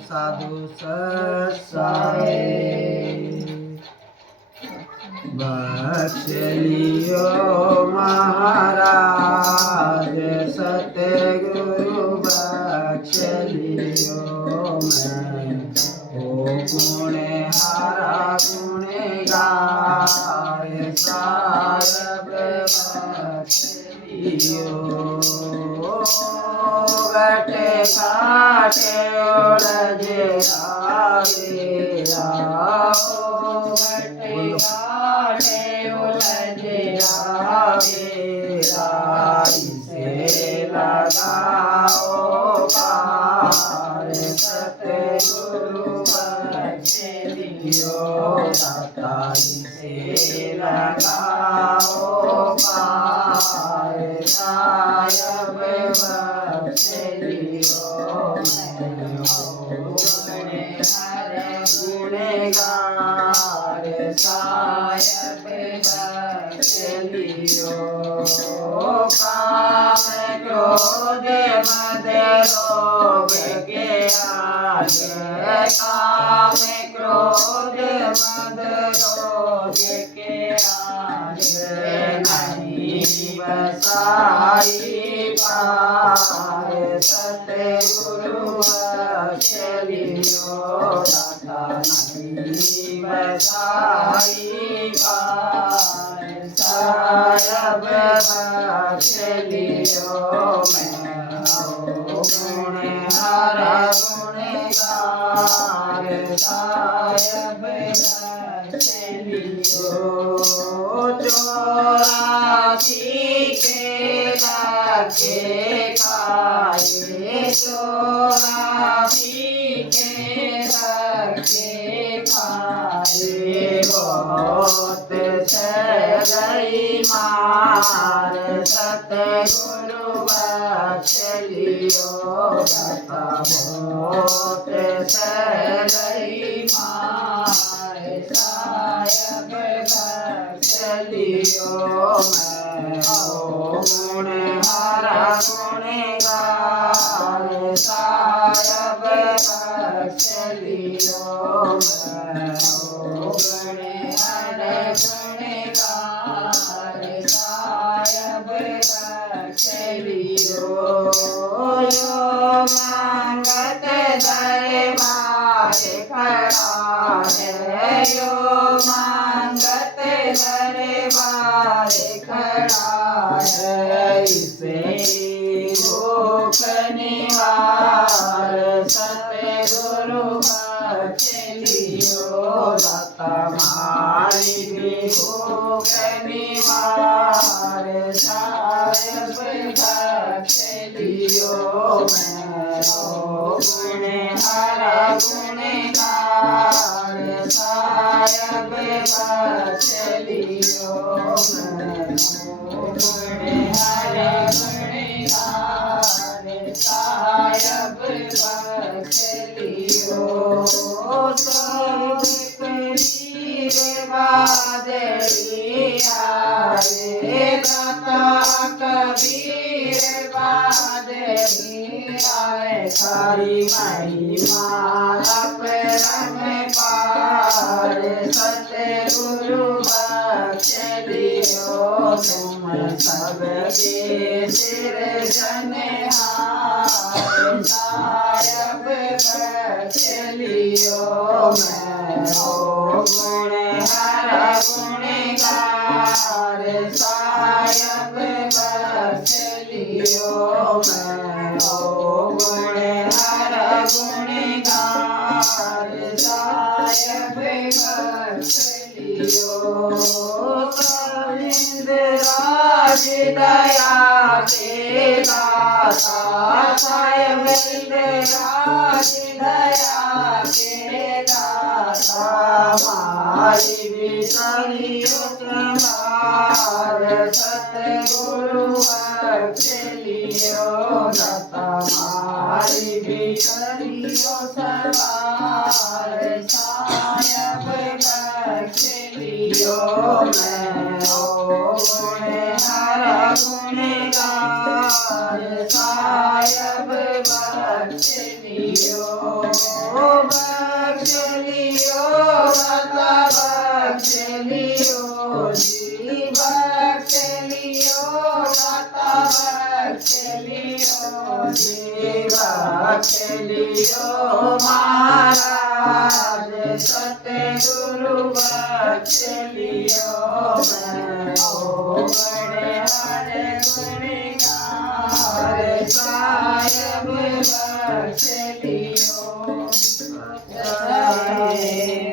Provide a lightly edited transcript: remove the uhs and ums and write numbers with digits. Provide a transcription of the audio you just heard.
साधु सत्साए बख्श लियो महाराज सतगुरु बख्श लियो मैं ओ गुणे हारा गुणे गाय साहेब बख्श लियो गटे घाटे उड़जे आवे आओ गटे घाटे उड़जे आवे आई से लगाओ पार सतगुरु बख्श लियो दाताई से लगाओ पार साहेब बख्श लियो गुणे हर गुणेगार साहेब बख्श लियो काम क्रोध मद लोभ के आगे काम क्रोध मद लोभ के आगे नहीं बसाई पार सतगुरु बख्श लियो दाता नहीं बसाई पार साहेब बख्श लियो मैं गुणे हरा गुणेगार साहेब बख्श लियो चौरासी के रखे खाए चौरासी के रखे खाए बहुत से गई मार सतगुरु बख्श लियो दाता बहुत से गई मार साहेब बख्श लियो मैं गुण हरा गुणेगार साहेब बख्श लियो मैं गुण हरा गुणेगार साहेब बख्श लियो यो मांगत दरबार खड़ा है यो मांगत दरबार खड़ा है इसे भूख निवार सतगुरु बख्श लियो दाता मारी भी भूख निवार साहेब बख्श लियो मैं गुणे हरा गुणेगार साहेब बख्श लियो मैं गुणे हरा गुणेगार साहेब बख्श लियो सब कबीर बादलिया रे दाता कबीर बादलिया सारी महिमा अपरम पार सतगुरु बख्श लियो तुम सबके सिर जनहार साहेब बख्श लियो मैं गुण हरा गुणेगार साहेब बख्श लियो मैं गुण हरा गुणेगार साहेब बख्श लियो गोविंद राज दया के दाता साहेब राज दया के दाता मारी बिसरियो तुम्हार सतगुरु बख्श लियो दाता मारी बिसरियो सवार साहेब बख्श लियो मैं गुण हरा गुणेगार साहेब बख्श लियो बख्शलियो महाराज सतगुरु बख्शलियो बड़े हरे गुणगार साहेब बख्शलियो